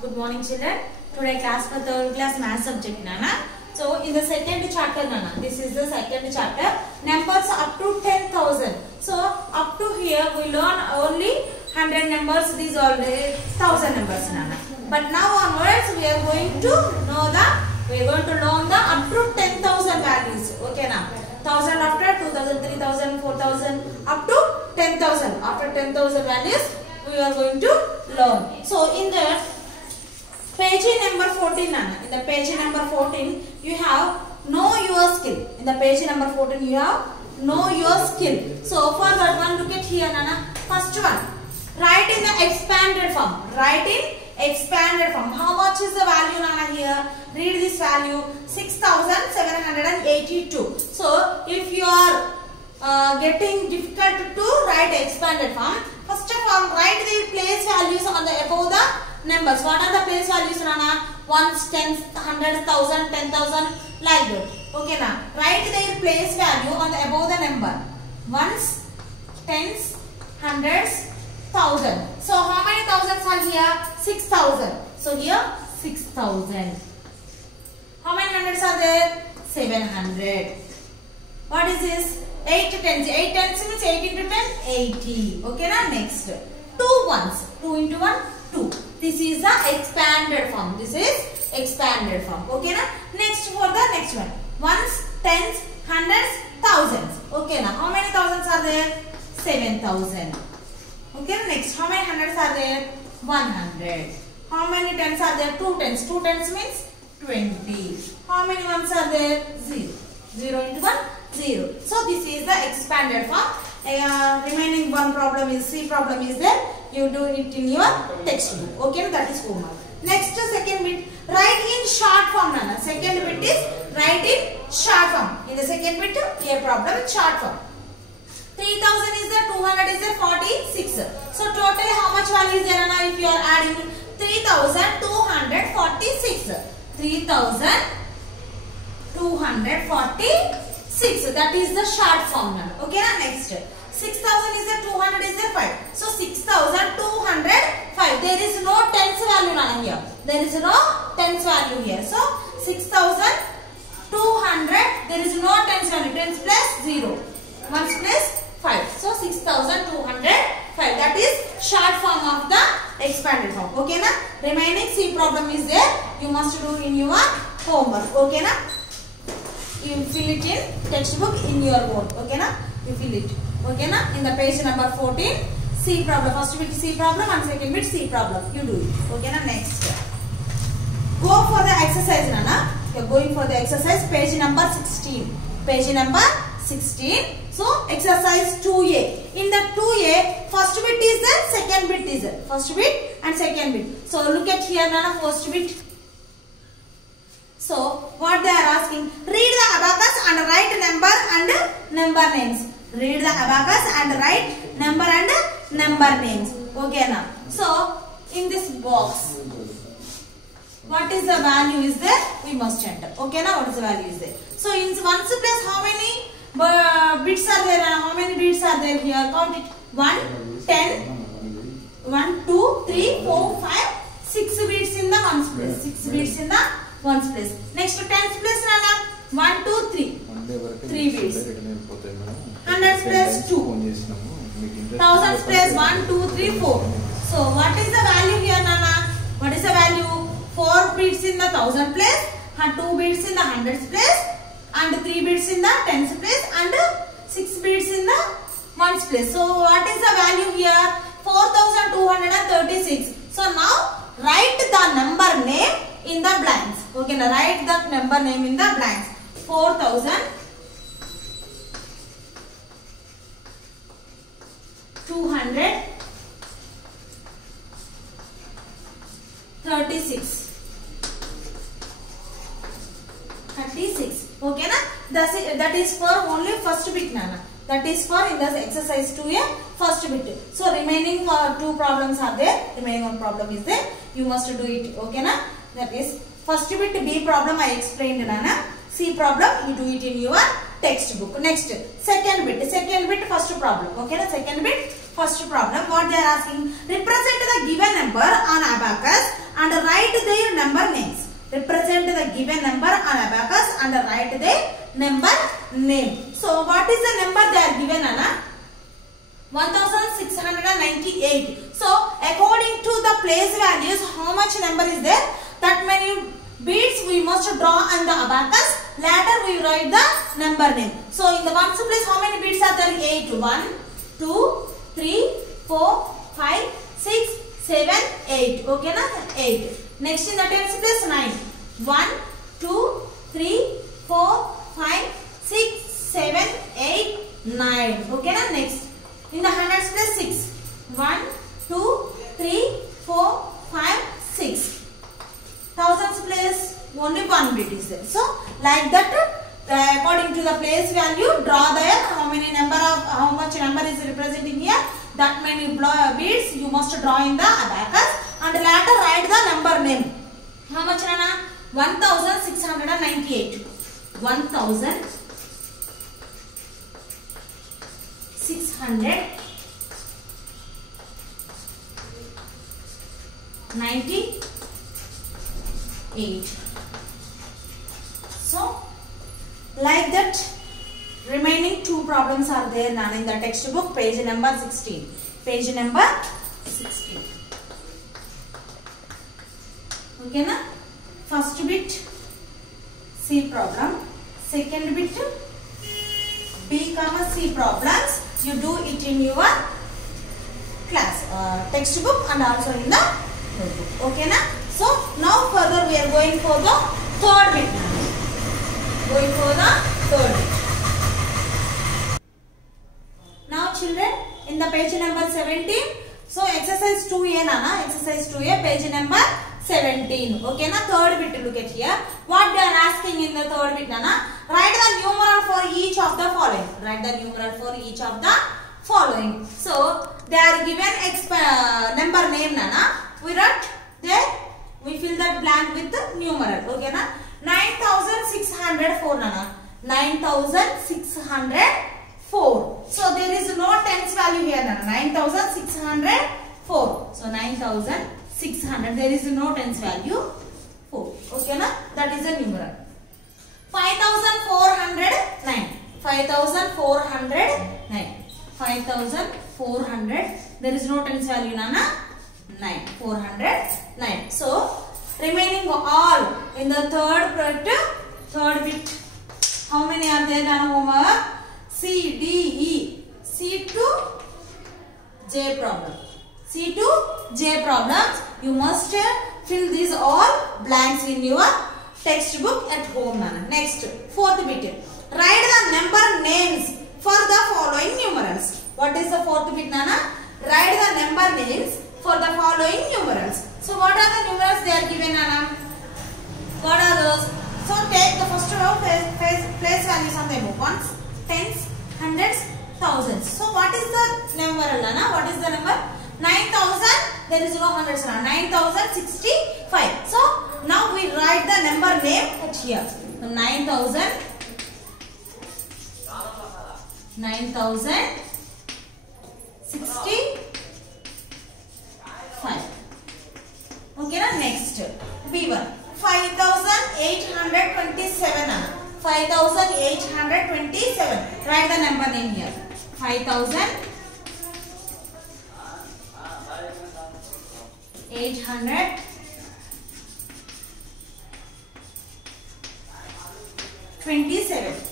Good morning, children. Today class for third class math subject, Nana. So in the second chapter, Nana, this is the second chapter. Numbers up to 10,000. So up to here we learn only 100 numbers. These are the 1,000 numbers, Nana. But now onwards we are going to know we are going to learn the up to 10,000 values. Okay, now 1,000 after 2,000, 3,000, 4,000 up to 10,000. After 10,000 values we are going to learn. So in the page number 14, Nana, in the page number 14 you have know your skill. In the page number 14 you have know your skill. So for that one, look at here, Nana. First one, write in the expanded form. Write in expanded form. How much is the value, Nana, here? Read this value, 6,782. So if you are getting difficult to write expanded form, first of all write the place values on the above the numbers. What are the place values, Nana? Ones, tens, hundreds, thousand, 10,000, like that. Okay, now write their place value on the above the number. Ones, tens, hundreds, thousand. So how many thousands are here? 6,000. So here 6,000. How many hundreds are there? 700. What is this? 8 tens. 8 tens means 8 into 10, 80. Okay, now next. 2 ones. 2 into 1, 2. This is the expanded form. This is expanded form. Okay, now next for the next one. Ones, tens, hundreds, thousands. Okay, now how many thousands are there? 7,000. Okay, next how many hundreds are there? 100. How many tens are there? 2 tens. 2 tens means 20. How many ones are there? 0. 0 into 1, 0. So this is the expanded form. Remaining one problem is C problem is there. You do it in your textbook. Okay, that is homework. Next, second bit, write in short form, Nana. Second bit is write in short form. In the second bit, a problem in short form. 3,000 is there, 200 is there, 46. So totally how much value is there, Nana, if you are adding 3,246. 3,246. That is the short form, Nana. Okay, now next. 6,000 is there, 200 is there, 5. So 6,205. There is no tens value, Nana, here. There is no tens value here. So 6,200. There is no tens value. Tens plus 0. Ones plus 5. So 6,205. That is short form of the expanded form. Okay, na? Remaining C problem is there. You must do in your homework. Okay, na? You fill it in textbook in your own. Okay, na? You fill it. Okay, na? In the page number 14, C problem. First bit C problem and second bit C problem. You do it. Okay, na? Next. Go for the exercise, Nana. You are going for the exercise. Page number 16. Page number 16. So exercise 2A. In the 2A, first bit is there, second bit is there. First bit and second bit. So look at here, Nana, first bit. So what they are asking, read the abacus and write number and number names. Read the abacus and write number and number names. Okay, now. So in this box, what is the value is there? We must enter. Okay, now what is the value is there? So in ones place, how many bits are there? How many bits are there here? Count it. 1, 10, 1, 2, 3, 4, 5, 6 bits in the ones place. 6 bits in the ones place. Next to tens place, Nana. 1, 2, 3. 3 bits. Hundreds place 2. Thousands place 1, 2, 3, 4. So what is the value here, Nana? What is the value? 4 bits in the thousand place, 2 bits in the hundreds place, and 3 bits in the tens place, and 6 bits in the ones place. So what is the value here? 4,236. So now write the number name in the blanks. Okay, now write the number name in the blanks. 4,236. 36. Okay, na? That is for only first bit, Nana. That is for in the exercise 2A first bit. So remaining 2 problems are there. Remaining 1 problem is there. You must do it. Okay, na? That is first bit B problem I explained, Nana. C problem you do it in your textbook. Next, second bit first problem. Okay, na? Second bit first problem. What they are asking, represent the given number on abacus and write write their number names. Represent the given number on abacus and write their number name. So what is the number they are given, Anna? 1698. So according to the place values, how much number is there? That many beads we must draw on the abacus. Later we write the number name. So in the ones place, how many beads are there? 8. 1, 2, 3, 4, 5, 6, 7, 8. Okay, na? 8. Next in the tens place, 9. 1, 2, 3, 4, 5, 6, 7, 8, 9. Okay, na? Next. In the hundreds place, 6. 1, 2, 3, 4, 5, 6. Thousands place, only one bead is there. So, like that, according to the place value, draw there how much number is representing here. That many beads you must draw in the abacus and later write the number name. How much, Nana? 1698. 1698. So, like that, remaining two problems are there, Nana, in the textbook, page number 16. Page number 16. Okay, na? First bit C problem, second bit B, C problems. You do it in your class textbook and also in the notebook. Okay, na? So now further we are going for the third bit. Going for the third bit. Now children, in the page number 17, so exercise 2A, Nana, exercise 2A, page number 17. Okay, na? Third bit, look at here. What they are asking in the third bit, Nana? Write the numeral for each of the following. Write the numeral for each of the following. So, they are given number name, Nana. We write there, we fill that blank with the numeral. Okay, na? 9604, Nana. 9604. So, there is no tens value here, Nana. 9604. So, 9600. There is no tens value. 4. Okay, na? That is a numeral. 5409. 5409. 5400. There is no tens value, Nana. 9. 409. So, remaining all in the third bit. How many are there, Nana? Homework? C, D, E. C to J problem. C to J problems. You must fill these all blanks in your textbook at home, Nana. Next, fourth bit. Write the number names for the following numerals. What is the fourth bit, Nana? Write the number names for the following numerals. So, what are the numerals they are given, Nana? What are those? So, take the first row, place values on the ones, tens, hundreds, thousands. So, what is the numeral, Nana? What is the number? 9000. There is no hundreds, Nana. 9065. So, now we write the number name at here. So, 9065. Okay, now next. B1. 5827. 5827. Write the number name here. 5827.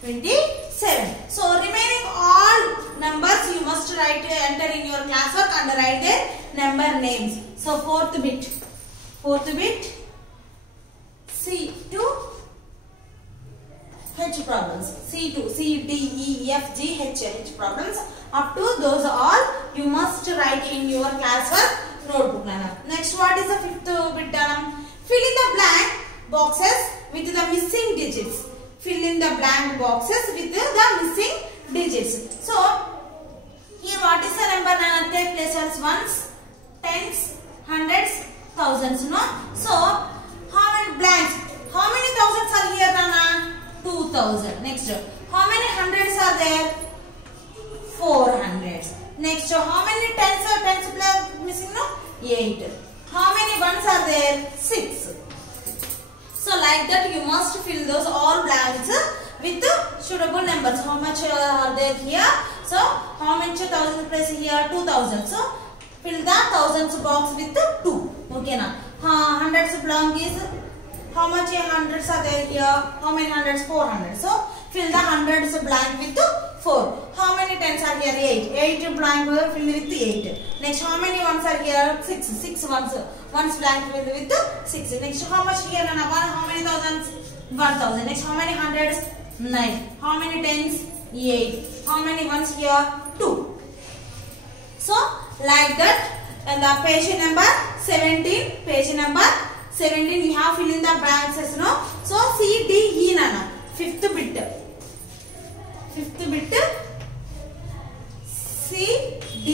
27. So remaining all numbers you must write, enter in your classwork and write their number names. So fourth bit C to H problems. C to C, D, E, F, G, H problems. Up to those all you must write in your classwork notebook. Next, what is the fifth bit? Fill in the blank boxes with the missing digits. Fill in the blank boxes with the missing digits. So, here what is the number? Take place as ones, tens, hundreds, thousands. No? So, how many blanks? How many thousands are here, Nana? 2000. Next, how many hundreds are there? 400. Next, Next, how many tens are missing? No, 8. How many ones are there? 6. So like that you must fill those all blanks with suitable numbers. How much are there here? So how much thousand place here? 2000. So fill the thousands box with 2. Okay na. Hundreds blank is how much hundreds are there here? How many hundreds? 400. So fill the hundreds blank with 4. How many tens are here? 8. 8 blank fill with 8. Next, how many ones are here? 6. 6 ones. Ones blank fill with 6. Next, how much here? How many thousands? 1000. Next, how many hundreds? 9. How many tens? 8. How many ones here? 2. So like that, and the page number 17. Page number 17. You have fill in the blanks. No. So C, D, E, nana. 5th bit. 5th bit. C, D,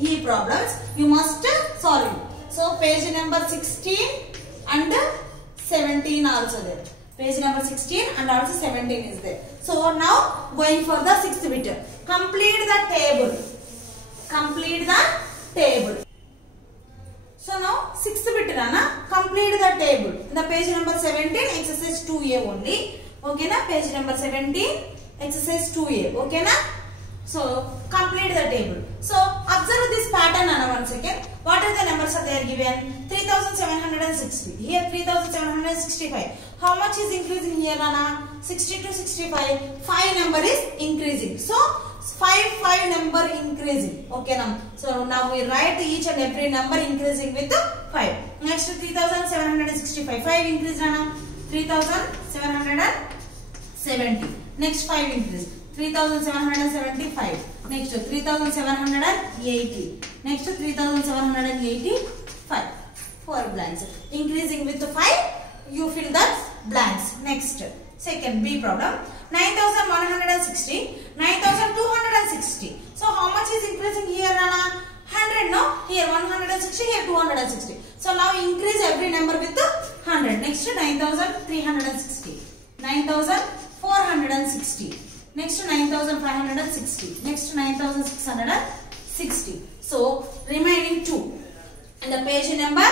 E problems. You must solve it. So page number 16 and 17 also there. Page number 16 and also 17 is there. So now going for the 6th bit. Complete the table. Complete the table. So now 6th bit rana, complete the table. In the page number 17, exercise 2A only. Okay na, page number 17, exercise 2A. Okay na. So complete the table. So observe this pattern Anna once again. What are the numbers are there given? 3760. Here 3765. How much is increasing here Anna? 60 to 65. 5 number is increasing. So 5 number increasing. Okay now. So now we write each and every number increasing with 5. Next 3765. 5 increase Anna. 3770. Next 5 increase. 3775. Next 3780. Next 3785. 4 blanks. Increasing with 5, you fill the blanks. Next, second B problem. 9160. 9260. So how much is increasing here, Anna? 100, no? Here 160, here 260. So now increase every number with 100. Next 9360. 9460. Next 9560. Next 9660. So remaining 2. And the page number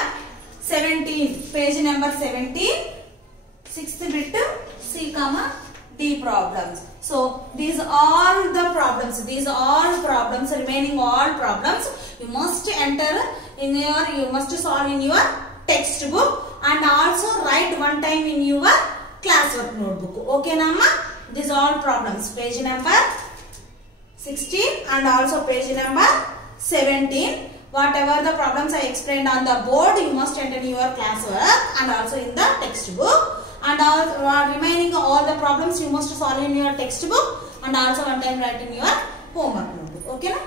17. Page number 17. 6th bit C, D problems. So these all the problems. These all problems. Remaining all problems. You must enter in your. You must solve in your textbook and also write one time in your classwork notebook. Okay, Namma? These all problems. Page number 16 and also page number 17. Whatever the problems I explained on the board, you must enter in your classwork and also in the textbook. And all remaining all the problems you must solve in your textbook and also one time write in your homework notebook. Okay, na?